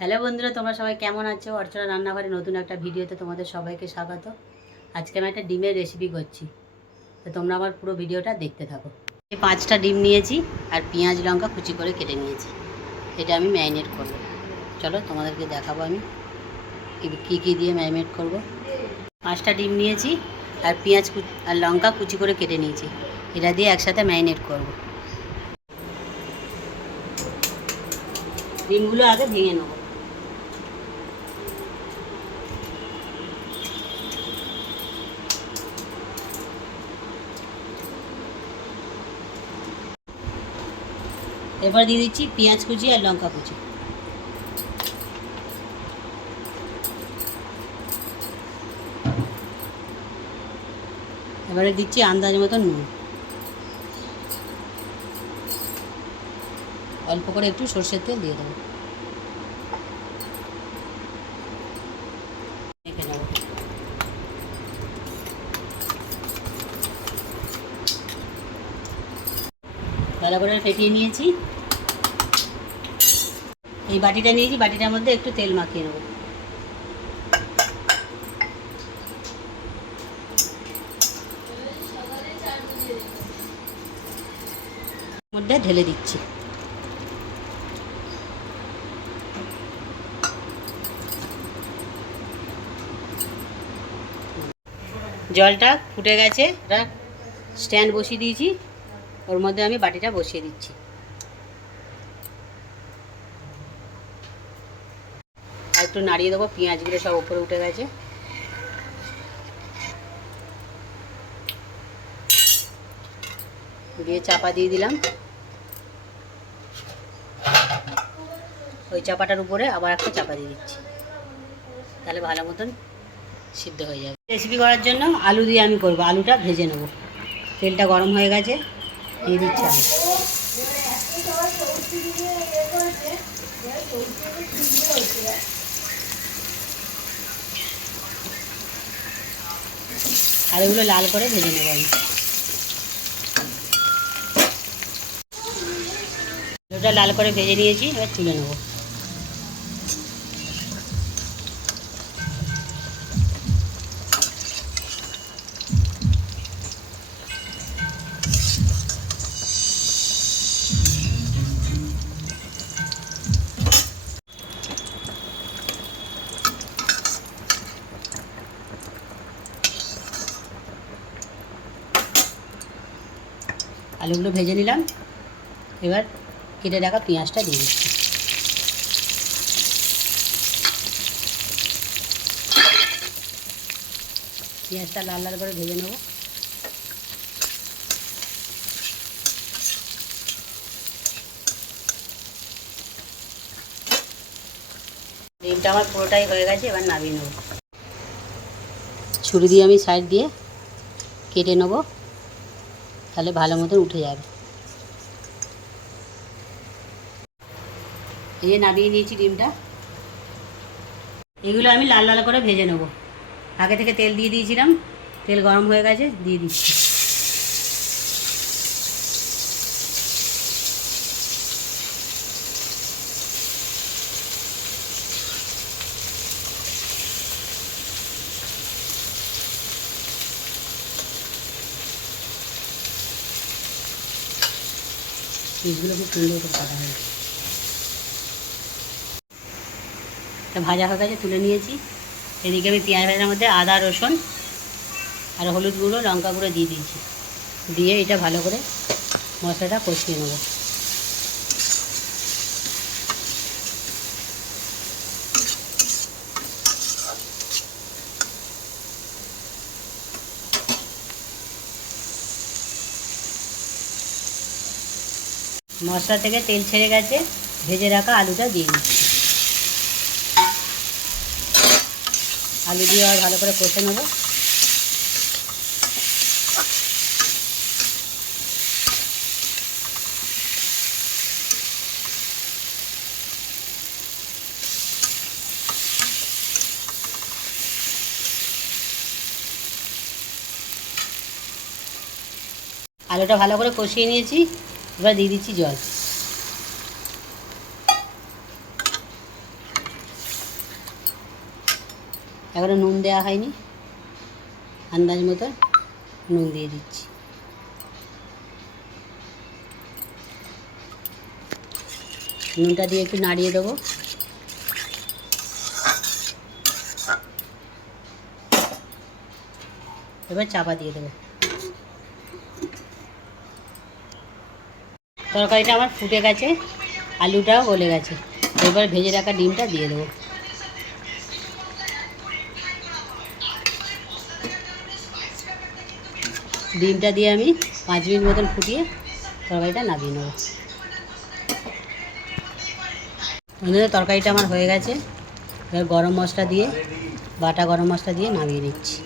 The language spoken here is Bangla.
হ্যালো বন্ধুরা, তোমরা সবাই কেমন আছো? অর্চনা রান্নাঘরে নতুন একটা ভিডিওতে তোমাদের সবাইকে স্বাগত। আজকে আমি একটা ডিমের রেসিপি করছি, তো তোমরা আমার পুরো ভিডিওটা দেখতে থাকো। এই 5টা ডিম নিয়েছি আর পেঁয়াজ লঙ্কা কুচি করে কেটে নিয়েছি। এটা আমি ম্যারিনেট করব। চলো তোমাদেরকে দেখাবো আমি কী কী দিয়ে ম্যারিনেট করব। 5টা ডিম নিয়েছি আর পেঁয়াজ আর লঙ্কা কুচি করে কেটে নিয়েছি। এটা দিয়ে একসাথে ম্যারিনেট করব। ডিমগুলো আগে ভেঙে নেবো। এবার দিয়ে দিচ্ছি পেঁয়াজ কুচি আর লঙ্কা কুচি। এবারে দিচ্ছি আন্দাজ মতন নুন, অল্প করে একটু সরষের তেল দিয়ে দেবো। মেখে নেব। ভালো করে ফেটিয়ে নিয়েছি। এই বাটিটা নিয়েছি, বাটিটার মধ্যে একটু তেল মাখিয়ে নেব। মধ্যে ঢেলে দিচ্ছি। জলটা ফুটে গেছে, একটা স্ট্যান্ড বসিয়ে দিয়েছি, ওর মধ্যে আমি বাটিটা বসিয়ে দিচ্ছি। আর একটু নাড়িয়ে দেবো, পেঁয়াজগুলো সব উপরে উঠে গেছে। দিয়ে চাপা দিয়ে দিলাম। ওই চাপাটার উপরে আবার একটা চাপা দিয়ে দিচ্ছি, তাহলে ভালো মতন সিদ্ধ হয়ে যাবে। রেসিপি করার জন্য আলু দিয়ে আমি করবো। আলুটা ভেজে নেব। তেলটা গরম হয়ে গেছে, দিয়ে দিচ্ছি আলু। আলুগুলো লাল করে ভেজে নেব আমি। আলুটা লাল করে ভেজে নিয়েছি, এবার তুলে নেব। আলুগুলো ভেজে নিলাম, এবার কেটে রাখা পেঁয়াজটা দিয়ে দিচ্ছি। পেঁয়াজটা লাল লাল করে ভেজে নেব। ডিমটা আমার পুরোটাই হয়ে গেছে, এবার নামিয়ে নেব। ছুরি দিয়ে আমি সাইড দিয়ে কেটে নেব, তাহলে ভালো মতন উঠে যাবে। এই যে নামিয়ে নিয়েছি ডিমটা। এগুলো আমি লাল লাল করে ভেজে নেব। আগে থেকে তেল দিয়ে দিয়েছিলাম, তেল গরম হয়ে গেছে, দিয়ে দিচ্ছি। পিসগুলো খুব সুন্দর করে কাটা হয়েছে। এটা ভাজা হয়ে গেছে, তুলে নিয়েছি। এদিকে আমি পেঁয়াজ ভাজার মধ্যে আদা রসুন আর হলুদ গুঁড়ো লঙ্কা গুঁড়ো দিয়ে দিয়েছি। দিয়ে এটা ভালো করে মশলাটা কষিয়ে নেব। মশলা থেকে তেল ছেড়ে গেছে, ভেজে রাখা আলুটা দিয়ে দিচ্ছি। আলু দিয়ে আর ভালো করে কষে নেব। আলুটা ভালো করে কষিয়ে নিয়েছি, এবার দিয়ে দিচ্ছি জল। এবারে নুন দেওয়া হয়নি, আন্দাজ মতো নুন দিয়ে দিচ্ছি। নুনটা দিয়ে একটু নাড়িয়ে দেবো। এবার চাপা দিয়ে দেবো। তরকারিটা আমার ফুটে গেছে, আলুটাও গলে গেছে। এবার ভেজে রাখা ডিমটা দিয়ে দেবো। ডিমটা দিয়ে আমি 5 মিনিট মতন ফুটিয়ে তরকারিটা নামিয়ে নেবো। তরকারিটা আমার হয়ে গেছে। এবার গরম মশলা দিয়ে, বাটা গরম মশলা দিয়ে নামিয়ে নিচ্ছি।